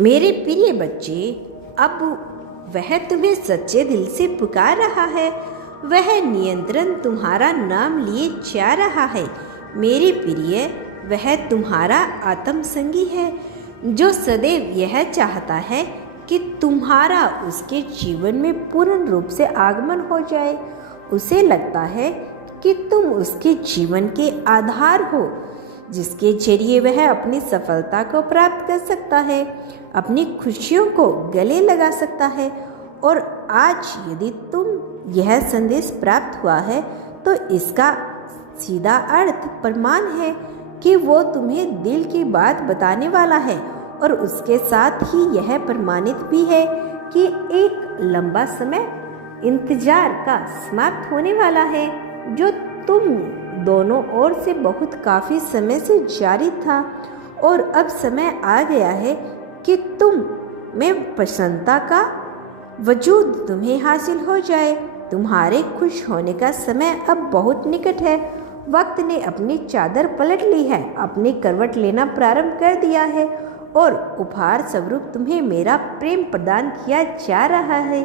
मेरे प्रिय बच्चे, अब वह तुम्हें सच्चे दिल से पुकार रहा है। वह नियंत्रण तुम्हारा नाम लिए जा रहा है। मेरे प्रिय, वह तुम्हारा आत्मसंगी है जो सदैव यह चाहता है कि तुम्हारा उसके जीवन में पूर्ण रूप से आगमन हो जाए। उसे लगता है कि तुम उसके जीवन के आधार हो, जिसके जरिए वह अपनी सफलता को प्राप्त कर सकता है, अपनी खुशियों को गले लगा सकता है। और आज यदि तुम यह संदेश प्राप्त हुआ है तो इसका सीधा अर्थ प्रमाण है कि वो तुम्हें दिल की बात बताने वाला है। और उसके साथ ही यह प्रमाणित भी है कि एक लंबा समय इंतजार का समाप्त होने वाला है, जो तुम दोनों ओर से बहुत काफ़ी समय से जारी था। और अब समय आ गया है कि तुम में प्रसन्नता का वजूद तुम्हें हासिल हो जाए। तुम्हारे खुश होने का समय अब बहुत निकट है। वक्त ने अपनी चादर पलट ली है, अपनी करवट लेना प्रारंभ कर दिया है और उपहार स्वरूप तुम्हें मेरा प्रेम प्रदान किया जा रहा है।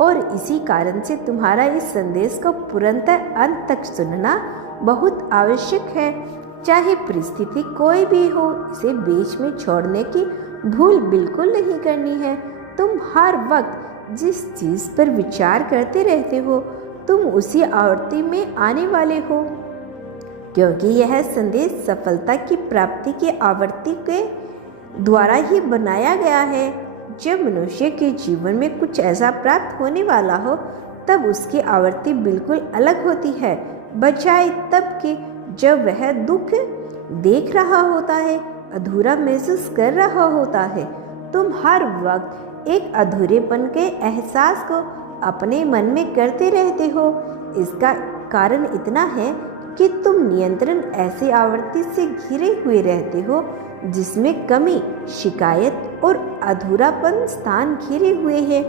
और इसी कारण से तुम्हारा इस संदेश को पुरंतर अंत तक सुनना बहुत आवश्यक है। चाहे परिस्थिति कोई भी हो, इसे बीच में छोड़ने की भूल बिल्कुल नहीं करनी है। तुम हर वक्त जिस चीज़ पर विचार करते रहते हो, तुम उसी आवृत्ति में आने वाले हो, क्योंकि यह संदेश सफलता की प्राप्ति की आवृत्ति के द्वारा ही बनाया गया है। जब मनुष्य के जीवन में कुछ ऐसा प्राप्त होने वाला हो, तब उसकी आवृत्ति बिल्कुल अलग होती है, बजाय तब के जब वह दुख देख रहा होता है, अधूरा महसूस कर रहा होता है। तुम हर वक्त एक अधूरेपन के एहसास को अपने मन में करते रहते हो। इसका कारण इतना है कि तुम नियंत्रण ऐसी आवृत्ति से घिरे हुए रहते हो जिसमें कमी, शिकायत और अधूरापन स्थान घिरे हुए हैं।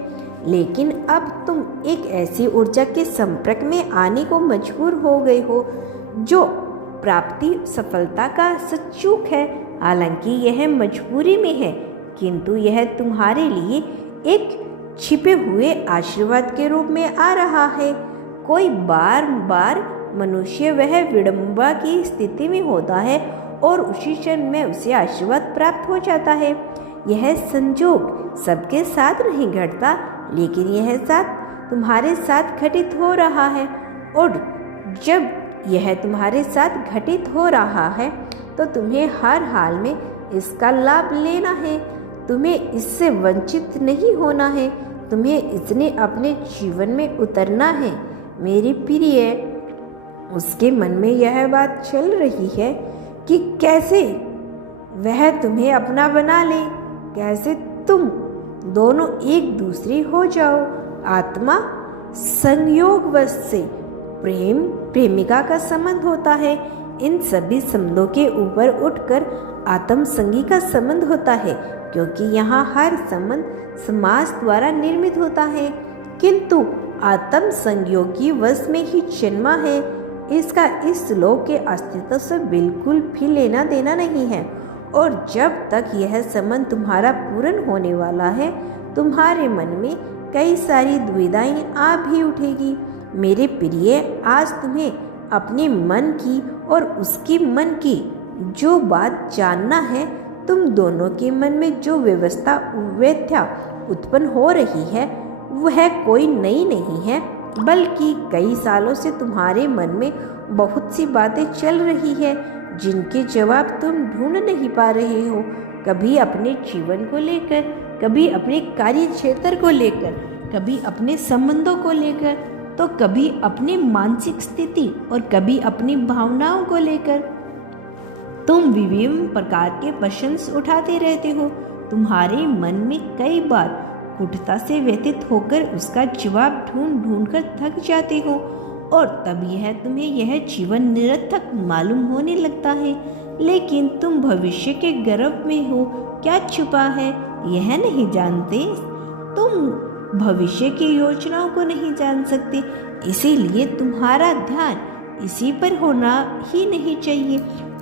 लेकिन अब तुम एक ऐसी ऊर्जा के संपर्क में आने को मजबूर हो गए हो जो प्राप्ति सफलता का सच्चूक है। हालांकि यह मजबूरी में है, किंतु यह तुम्हारे लिए एक छिपे हुए आशीर्वाद के रूप में आ रहा है। कोई बार बार मनुष्य वह विडंबना की स्थिति में होता है और उसी क्षण में उसे आशीर्वाद प्राप्त हो जाता है। यह संजोग सबके साथ नहीं घटता, लेकिन यह साथ तुम्हारे साथ घटित हो रहा है। और जब यह तुम्हारे साथ घटित हो रहा है तो तुम्हें हर हाल में इसका लाभ लेना है। तुम्हें इससे वंचित नहीं होना है। तुम्हें इसने अपने जीवन में उतरना है। मेरी प्रिय, उसके मन में यह बात चल रही है कि कैसे वह तुम्हें अपना बना ले, कैसे तुम दोनों एक दूसरे हो जाओ। आत्मा संयोगवश से प्रेम प्रेमिका का संबंध होता है। इन सभी संबंधों के ऊपर उठकर आत्मसंगी का संबंध होता है, क्योंकि यहाँ हर संबंध समाज द्वारा निर्मित होता है, किंतु आत्म संयोगी वश में ही जन्मा है। इसका इस लोक के अस्तित्व से बिल्कुल भी लेना देना नहीं है। और जब तक यह संबंध तुम्हारा पूर्ण होने वाला है, तुम्हारे मन में कई सारी दुविधाएं आ भी उठेगी। मेरे प्रिय, आज तुम्हें अपने मन की और उसके मन की जो बात जानना है। तुम दोनों के मन में जो व्यथा उत्पन्न हो रही है, वह कोई नई नहीं है, बल्कि कई सालों से तुम्हारे मन में बहुत सी बातें चल रही है जिनके जवाब तुम ढूंढ नहीं पा रहे हो। कभी अपने जीवन को लेकर, कभी अपने कार्य क्षेत्र को लेकर, कभी अपने संबंधों को लेकर, तो कभी अपनी मानसिक स्थिति और कभी अपनी भावनाओं को लेकर। तुम विभिन्न प्रकार के प्रश्न उठाते रहते हो। तुम्हारे मन में कई बार कुटिलता से व्यतीत होकर उसका जवाब ढूंढ ढूंढ कर थक जाते हो, और तब तुम्हें यह जीवन निरर्थक मालूम होने लगता है। लेकिन तुम भविष्य के गर्भ में हो, क्या छुपा है यह नहीं जानते। तुम भविष्य की योजनाओं को नहीं जान सकते, इसीलिए तुम्हारा ध्यान इसी पर होना ही नहीं चाहिए।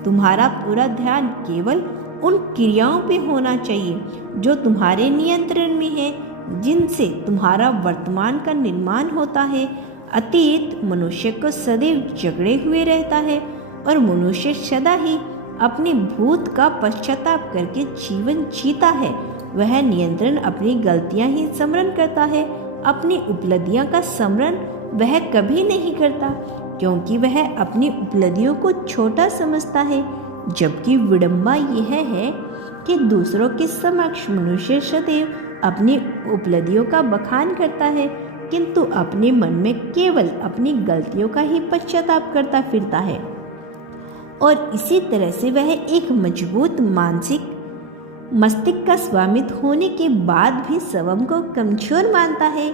तुम्हारा पूरा ध्यान केवल उन क्रियाओं पे होना चाहिए जो तुम्हारे नियंत्रण में है, जिनसे तुम्हारा वर्तमान का निर्माण होता है। अतीत मनुष्य को सदैव जकड़े हुए रहता है और मनुष्य सदा ही अपने भूत का पश्चाताप करके जीवन जीता है। वह नियंत्रण अपनी गलतियां ही स्मरण करता है, अपनी उपलब्धियां का स्मरण वह कभी नहीं करता, क्योंकि वह अपनी उपलब्धियों को छोटा समझता है। जबकि विडंबा यह है कि दूसरों के समक्ष मनुष्य सदैव अपनी उपलब्धियों का बखान करता है, किंतु अपने मन में केवल अपनी गलतियों का ही पश्चाताप करता फिरता है। और इसी तरह से वह एक मजबूत मानसिक मस्तिष्क का स्वामित्व होने के बाद भी स्वयं को कमजोर मानता है,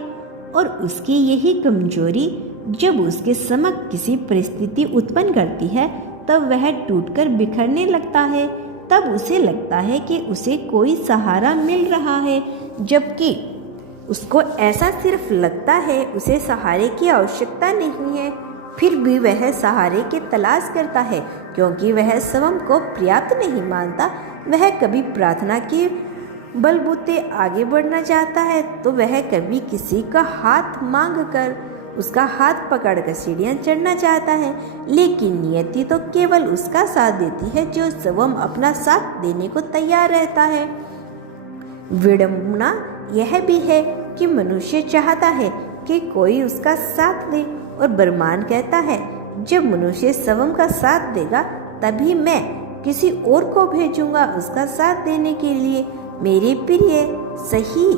और उसकी यही कमजोरी जब उसके समक्ष किसी परिस्थिति उत्पन्न करती है तब वह टूटकर बिखरने लगता है। तब उसे लगता है कि उसे कोई सहारा मिल रहा है, जबकि उसको ऐसा सिर्फ लगता है, उसे सहारे की आवश्यकता नहीं है। फिर भी वह सहारे की तलाश करता है, क्योंकि वह स्वयं को पर्याप्त नहीं मानता। वह कभी प्रार्थना के बलबूते आगे बढ़ना चाहता है तो वह कभी किसी का हाथ मांग कर उसका हाथ पकड़कर सीढ़ियां चढ़ना चाहता है, लेकिन नियति तो केवल उसका साथ देती है जो स्वयं अपना साथ देने को तैयार रहता है। विडंबना यह भी है कि मनुष्य चाहता है कि कोई उसका साथ दे, और ब्रह्मांड कहता है जब मनुष्य स्वयं का साथ देगा तभी मैं किसी और को भेजूंगा उसका साथ देने के लिए। मेरे प्रिय, सही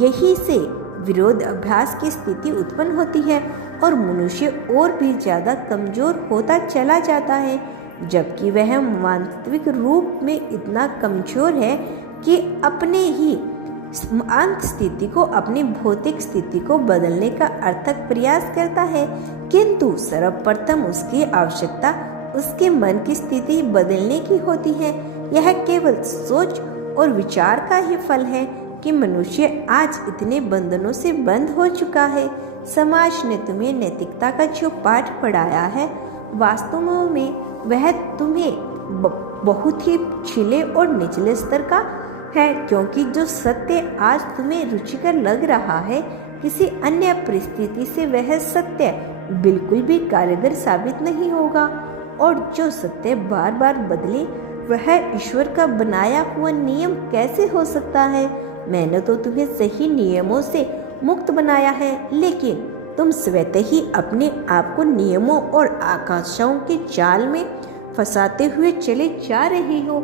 यही से विरोध अभ्यास की स्थिति उत्पन्न होती है और मनुष्य और भी ज़्यादा कमजोर होता चला जाता है, जबकि वह वास्तविक रूप में इतना कमजोर है कि अपने ही अंत स्थिति को, अपनी भौतिक स्थिति को बदलने का अर्थक प्रयास करता है, किंतु सर्वप्रथम उसकी आवश्यकता उसके मन की स्थिति बदलने की होती है। यह केवल सोच और विचार का ही फल है कि मनुष्य आज इतने बंधनों से बंद हो चुका है। समाज ने तुम्हें नैतिकता का जो पाठ पढ़ाया है, वास्तव में वह तुम्हें बहुत ही छिले और निचले स्तर का है, क्योंकि जो सत्य आज तुम्हें रुचिकर लग रहा है, किसी अन्य परिस्थिति से वह सत्य बिल्कुल भी कारगर साबित नहीं होगा। और जो सत्य बार बार बदले, वह ईश्वर का बनाया हुआ नियम कैसे हो सकता है? मैंने तो तुम्हें सही नियमों से मुक्त बनाया है, लेकिन तुम स्वतः ही अपने आप को नियमों और आकांक्षाओं के जाल में फंसाते हुए चले जा रही हो।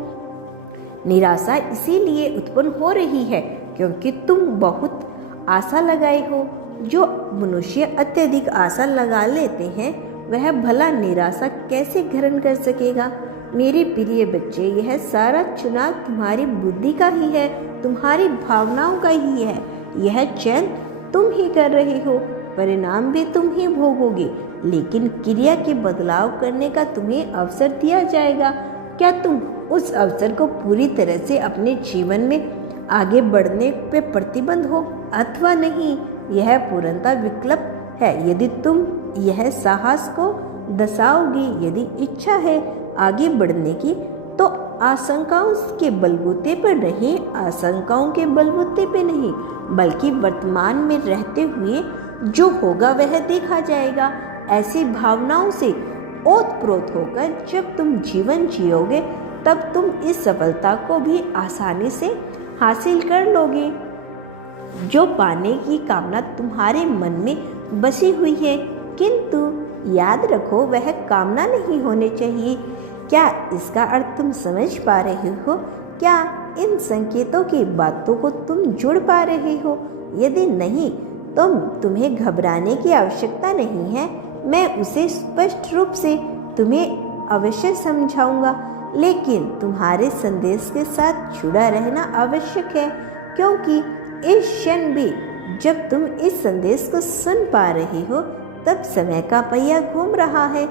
निराशा इसीलिए उत्पन्न हो रही है क्योंकि तुम बहुत आशा लगाए हो। जो मनुष्य अत्यधिक आशा लगा लेते हैं वह भला निराशा कैसे ग्रहण कर सकेगा? मेरे प्रिय बच्चे, यह सारा चुनाव तुम्हारी बुद्धि का ही है, तुम्हारी भावनाओं का ही है। यह चयन तुम ही कर रहे हो, परिणाम भी तुम ही भोगोगे, लेकिन क्रिया के बदलाव करने का तुम्हें अवसर दिया जाएगा। क्या तुम उस अवसर को पूरी तरह से अपने जीवन में आगे बढ़ने पे प्रतिबद्ध हो अथवा नहीं? यह पूर्णतः विकल्प है। यदि तुम यह साहस को दर्शाओगे, यदि इच्छा है आगे बढ़ने की, तो आशंकाओं के बलबूते पर नहीं, आशंकाओं के बलबूते पे नहीं, बल्कि वर्तमान में रहते हुए जो होगा वह देखा जाएगा। ऐसी भावनाओं से ओतप्रोत होकर जब तुम जीवन जियोगे तब तुम इस सफलता को भी आसानी से हासिल कर लोगे जो पाने की कामना तुम्हारे मन में बसी हुई है। किंतु याद रखो, वह कामना नहीं होनी चाहिए। क्या इसका अर्थ तुम समझ पा रहे हो? क्या इन संकेतों की बातों को तुम जुड़ पा रहे हो? यदि नहीं तो तुम्हें घबराने की आवश्यकता नहीं है। मैं उसे स्पष्ट रूप से तुम्हें अवश्य समझाऊंगा, लेकिन तुम्हारे संदेश के साथ जुड़ा रहना आवश्यक है, क्योंकि इस क्षण भी जब तुम इस संदेश को सुन पा रहे हो तब समय का पहिया घूम रहा है,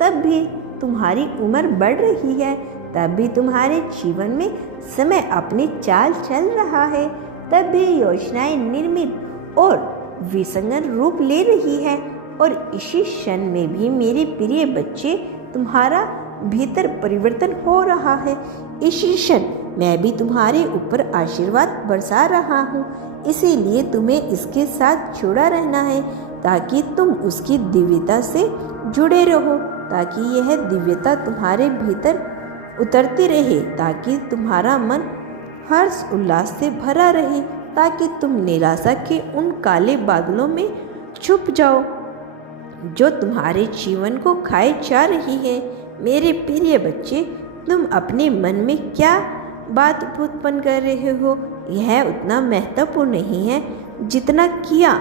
तब भी तुम्हारी उम्र बढ़ रही है, तब भी तुम्हारे जीवन में समय अपनी चाल चल रहा है, तब भी योजनाएं निर्मित और विसंगत रूप ले रही है। और इसी क्षण में भी मेरे प्रिय बच्चे, तुम्हारा भीतर परिवर्तन हो रहा है। इसी क्षण मैं भी तुम्हारे ऊपर आशीर्वाद बरसा रहा हूँ, इसीलिए तुम्हें इसके साथ जुड़ा रहना है ताकि तुम उसकी दिव्यता से जुड़े रहो, ताकि यह दिव्यता तुम्हारे भीतर उतरती रहे, ताकि तुम्हारा मन हर्ष उल्लास से भरा रहे, ताकि तुम निराशा के उन काले बादलों में छुप जाओ जो तुम्हारे जीवन को खाए जा रही है। मेरे प्रिय बच्चे, तुम अपने मन में क्या बात उत्पन्न कर रहे हो, यह उतना महत्वपूर्ण नहीं है जितना किया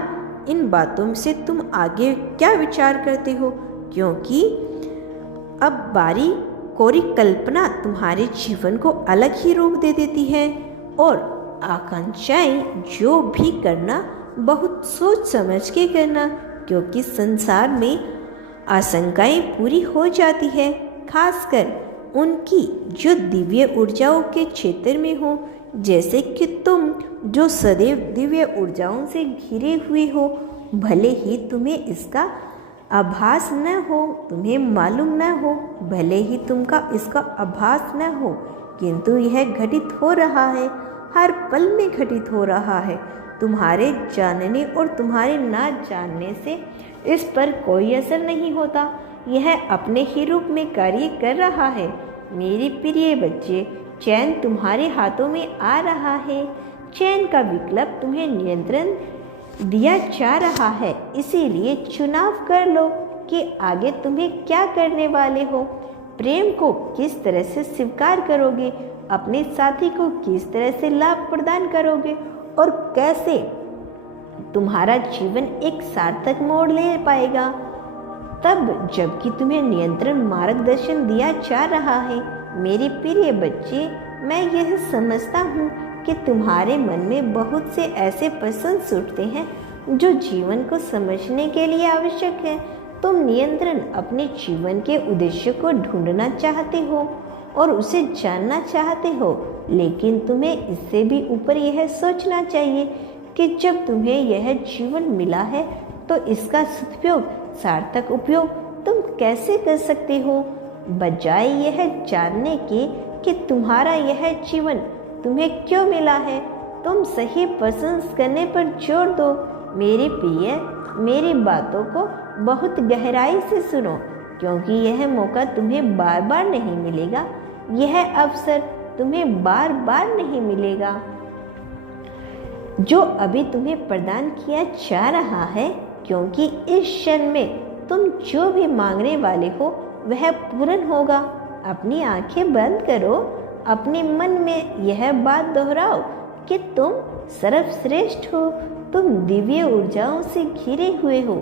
इन बातों से तुम आगे क्या विचार करते हो, क्योंकि अब बारी कोरी कल्पना तुम्हारे जीवन को अलग ही रूप दे देती है और आकांक्षाएं जो भी करना बहुत सोच समझ के करना, क्योंकि संसार में आशंकाएं पूरी हो जाती है, खासकर उनकी जो दिव्य ऊर्जाओं के क्षेत्र में हो, जैसे कि तुम जो सदैव दिव्य ऊर्जाओं से घिरे हुए हो। भले ही तुम्हें इसका आभास न हो, तुम्हें मालूम न हो, भले ही तुमका इसका आभास न हो, किंतु यह घटित हो रहा है, हर पल में घटित हो रहा है। तुम्हारे जानने और तुम्हारे ना जानने से इस पर कोई असर नहीं होता, यह अपने ही रूप में कार्य कर रहा है। मेरे प्रिय बच्चे, चैन तुम्हारे हाथों में आ रहा है, चैन का विकल्प तुम्हें नियंत्रण दिया जा रहा है, इसीलिए चुनाव कर लो कि आगे तुम्हें क्या करने वाले हो। प्रेम को किस तरह से स्वीकार करोगे, अपने साथी को किस तरह से लाभ प्रदान करोगे और कैसे तुम्हारा जीवन एक सार्थक मोड़ ले पाएगा, तब जबकि तुम्हें नियंत्रण मार्गदर्शन दिया जा रहा है। मेरे प्रिय बच्चे, मैं यह समझता हूँ कि तुम्हारे मन में बहुत से ऐसे प्रश्न उठते हैं जो जीवन को समझने के लिए आवश्यक है। तुम नियंत्रण अपने जीवन के उद्देश्य को ढूंढना चाहते हो और उसे जानना चाहते हो, लेकिन तुम्हें इससे भी ऊपर यह सोचना चाहिए कि जब तुम्हें यह जीवन मिला है तो इसका सदुपयोग, सार्थक उपयोग तुम कैसे कर सकते हो। बजाय यह जानने के कि तुम्हारा यह जीवन तुम्हें क्यों मिला है, तुम सही प्रश्न करने पर जोर दो। मेरे प्रिय, मेरी बातों को बहुत गहराई से सुनो, क्योंकि यह मौका तुम्हें बार बार नहीं मिलेगा, यह अवसर तुम्हें बार बार नहीं मिलेगा। जो अभी तुम्हें प्रदान किया जा रहा है, क्योंकि इस क्षण में तुम जो भी मांगने वाले हो वह पूर्ण होगा। अपनी आंखें बंद करो, अपने मन में यह बात दोहराओ कि तुम सर्वश्रेष्ठ हो, तुम दिव्य ऊर्जाओं से घिरे हुए हो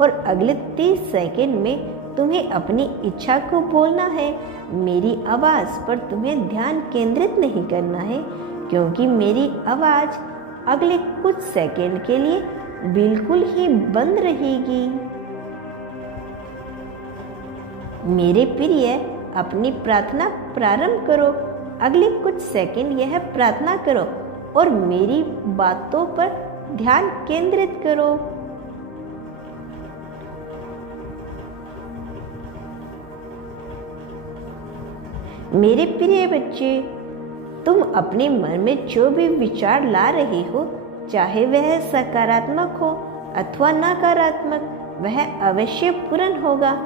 और अगले 30 सेकंड में तुम्हें अपनी इच्छा को बोलना है। मेरी आवाज़ पर तुम्हें ध्यान केंद्रित नहीं करना है, क्योंकि मेरी आवाज़ अगले कुछ सेकंड के लिए बिल्कुल ही बंद रहेगी। मेरे प्रिय, अपनी प्रार्थना प्रारंभ करो। अगले कुछ सेकंड यह प्रार्थना करो और मेरी बातों पर ध्यान केंद्रित करो। मेरे प्रिय बच्चे, तुम अपने मन में जो भी विचार ला रहे हो, चाहे वह सकारात्मक हो अथवा नकारात्मक, वह अवश्य पूर्ण होगा।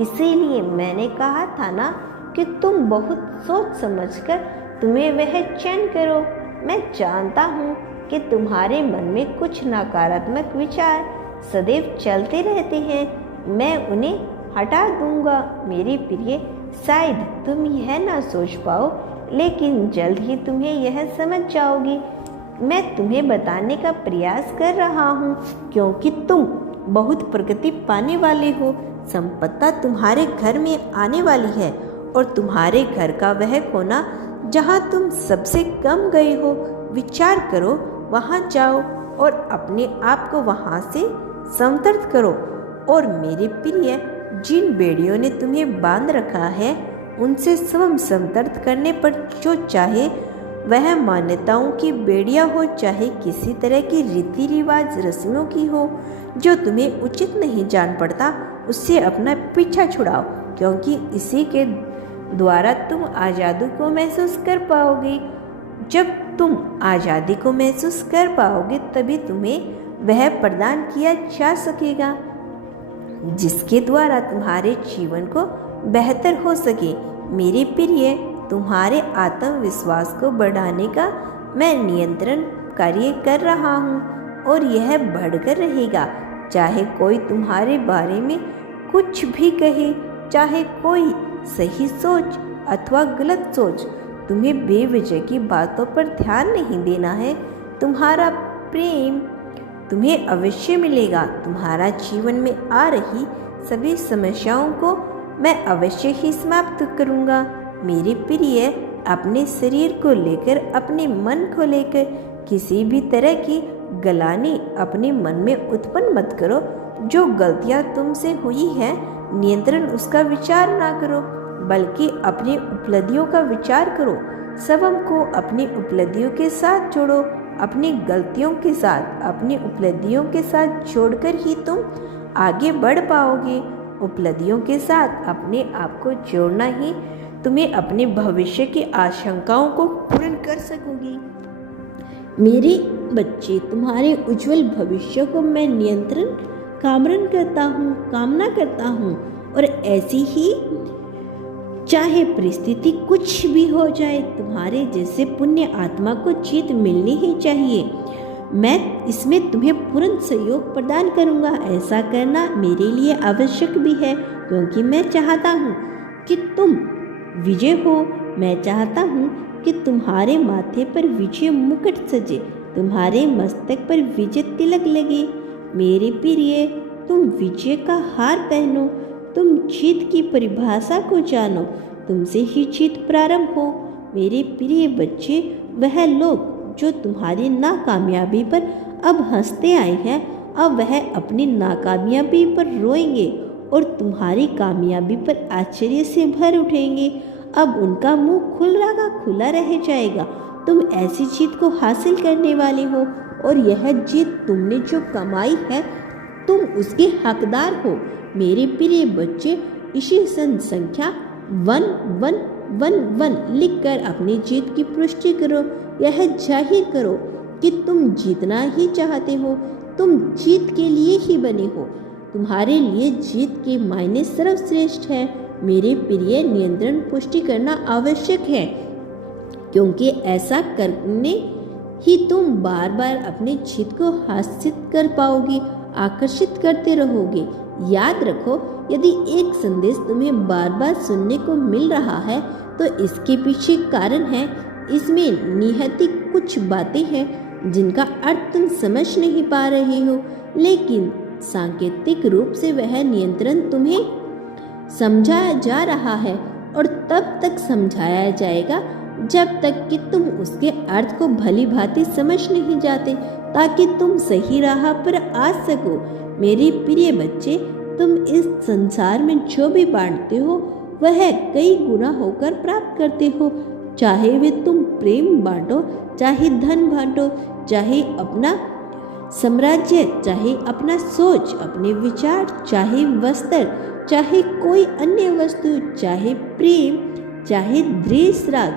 इसीलिए मैंने कहा था ना कि तुम बहुत सोच समझकर तुम्हें वह चयन करो। मैं जानता हूँ कि तुम्हारे मन में कुछ नकारात्मक विचार सदैव चलते रहते हैं, मैं उन्हें हटा दूंगा। मेरे प्रिय, शायद तुम यह ना सोच पाओ, लेकिन जल्द ही तुम्हें यह समझ जाओगी। मैं तुम्हें बताने का प्रयास कर रहा हूँ, क्योंकि तुम बहुत प्रगति पाने वाले हो। संपत्ति तुम्हारे घर में आने वाली है और तुम्हारे घर का वह कोना जहाँ तुम सबसे कम गए हो, विचार करो, वहाँ जाओ और अपने आप को वहाँ से संतर्त करो। और मेरे प्रिय, जिन बेड़ियों ने तुम्हें बांध रखा है, उनसे स्वयं संतर्त करने पर जो चाहे वह मान्यताओं की बेड़ियाँ हो, चाहे किसी तरह की रीति रिवाज रस्मों की हो जो तुम्हें उचित नहीं जान पड़ता, उससे अपना पीछा छुड़ाओ, क्योंकि इसी के द्वारा तुम आज़ादी को महसूस कर पाओगे जब तुम आज़ादी को महसूस कर पाओगे तभी तुम्हें वह प्रदान किया जा सकेगा जिसके द्वारा तुम्हारे जीवन को बेहतर हो सके। मेरे प्रिय, तुम्हारे आत्मविश्वास को बढ़ाने का मैं नियंत्रण कार्य कर रहा हूँ और यह बढ़कर रहेगा। चाहे कोई तुम्हारे बारे में कुछ भी कहे, चाहे कोई सही सोच अथवा गलत सोच, तुम्हें बेवजह की बातों पर ध्यान नहीं देना है। तुम्हारा प्रेम तुम्हें अवश्य मिलेगा। तुम्हारा जीवन में आ रही सभी समस्याओं को मैं अवश्य ही समाप्त करूँगा। मेरे प्रिय, अपने शरीर को लेकर, अपने मन को लेकर किसी भी तरह की गलानी अपने मन में उत्पन्न मत करो। जो गलतियाँ तुमसे हुई है, नियंत्रण उसका विचार ना करो, बल्कि अपनी उपलब्धियों का विचार करो। सबम को अपनी उपलब्धियों के साथ जोड़ो। अपनी गलतियों के साथ, अपनी उपलब्धियों के साथ जोड़कर ही तुम आगे बढ़ पाओगे। उपलब्धियों के साथ अपने आप को जोड़ना ही तुम्हें अपने भविष्य की आशंकाओं को पूर्ण कर सकोगी। मेरे बच्चे, तुम्हारे उज्जवल भविष्य को मैं कामना करता हूँ और ऐसी ही चाहे परिस्थिति कुछ भी हो जाए, तुम्हारे जैसे पुण्य आत्मा को जीत मिलनी ही चाहिए। मैं इसमें तुम्हें पूर्ण सहयोग प्रदान करूंगा। ऐसा करना मेरे लिए आवश्यक भी है, क्योंकि मैं चाहता हूँ कि तुम विजय हो। मैं चाहता हूँ कि तुम्हारे माथे पर विजय मुकुट सजे, तुम्हारे मस्तक पर विजय तिलक लगे। मेरे प्रिय, तुम विजय का हार पहनो। तुम जीत की परिभाषा को जानो, तुमसे ही जीत प्रारंभ हो। मेरे प्रिय बच्चे, वह लोग जो तुम्हारी नाकामयाबी पर अब हंसते आए हैं, अब वह अपनी नाकामयाबी पर रोएंगे और तुम्हारी कामयाबी पर आश्चर्य से भर उठेंगे। अब उनका मुंह खुला रह जाएगा। तुम ऐसी जीत को हासिल करने वाले हो और यह जीत तुमने जो कमाई है, तुम उसके हकदार हो। मेरे प्रिय बच्चे, इसी संख्या 1111 लिखकर अपनी जीत की पुष्टि करो। यह जाहिर करो कि तुम जीतना ही चाहते हो, तुम जीत के लिए ही बने हो। तुम्हारे लिए जीत के मायने सर्वश्रेष्ठ है। मेरे प्रिय, नियंत्रण पुष्टि करना आवश्यक है, क्योंकि ऐसा करने ही तुम बार बार अपनी जीत को हासिल कर पाओगे, आकर्षित करते रहोगे। याद रखो, यदि एक संदेश तुम्हें बार बार सुनने को मिल रहा है तो इसके पीछे कारण है। इसमें निहित कुछ बातें हैं जिनका अर्थ तुम समझ नहीं पा रहे हो, लेकिन सांकेतिक रूप से वह नियंत्रण तुम्हें समझाया जा रहा है और तब तक समझाया जाएगा जब तक कि तुम उसके अर्थ को भली भांति समझ नहीं जाते, ताकि तुम सही राह पर आ सको। मेरे प्रिय बच्चे, तुम इस संसार में जो भी बांटते हो वह कई गुना होकर प्राप्त करते हो। चाहे वे तुम प्रेम बांटो, चाहे धन बांटो, चाहे अपना साम्राज्य, चाहे अपना सोच, अपने विचार, चाहे वस्त्र, चाहे कोई अन्य वस्तु, चाहे प्रेम, चाहे द्वेष, राग,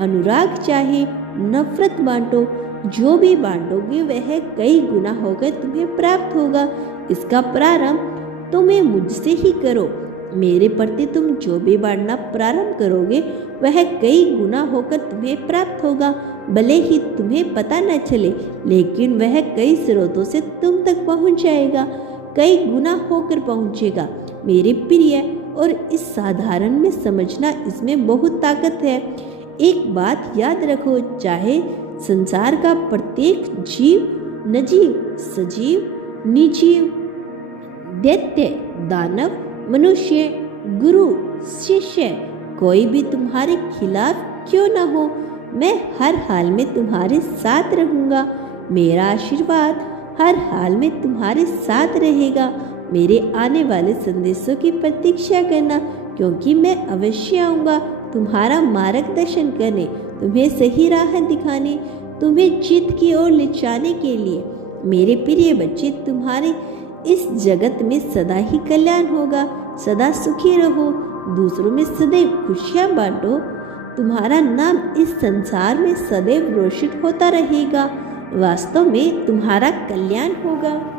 अनुराग, चाहे नफरत बांटो। जो भी बांटोगे वह कई गुना होकर तुम्हें प्राप्त होगा। इसका प्रारंभ तुम्हें मुझसे ही करो। मेरे प्रति तुम जो भी बांटना प्रारंभ करोगे वह कई गुना होकर तुम्हें प्राप्त होगा। भले ही तुम्हें पता न चले, लेकिन वह कई स्रोतों से तुम तक पहुंच जाएगा, कई गुना होकर पहुंचेगा। मेरे प्रिय, और इस साधारण में समझना, इसमें बहुत ताकत है। एक बात याद रखो, चाहे संसार का प्रत्येक जीव, नजीव, सजीव, निर्जीव, दैत्य, दानव, मनुष्य, गुरु, शिष्य, कोई भी तुम्हारे खिलाफ क्यों न हो, मैं हर हाल में तुम्हारे साथ रहूँगा। मेरा आशीर्वाद हर हाल में तुम्हारे साथ रहेगा। मेरे आने वाले संदेशों की प्रतीक्षा करना, क्योंकि मैं अवश्य आऊँगा तुम्हारा मार्गदर्शन करने, तुम्हें सही राह दिखाने, तुम्हें जीत की ओर ले जाने के लिए। मेरे प्रिय बच्चे, तुम्हारे इस जगत में सदा ही कल्याण होगा। सदा सुखी रहो, दूसरों में सदैव खुशियाँ बांटो, तुम्हारा नाम इस संसार में सदैव रोशित होता रहेगा। वास्तव में तुम्हारा कल्याण होगा।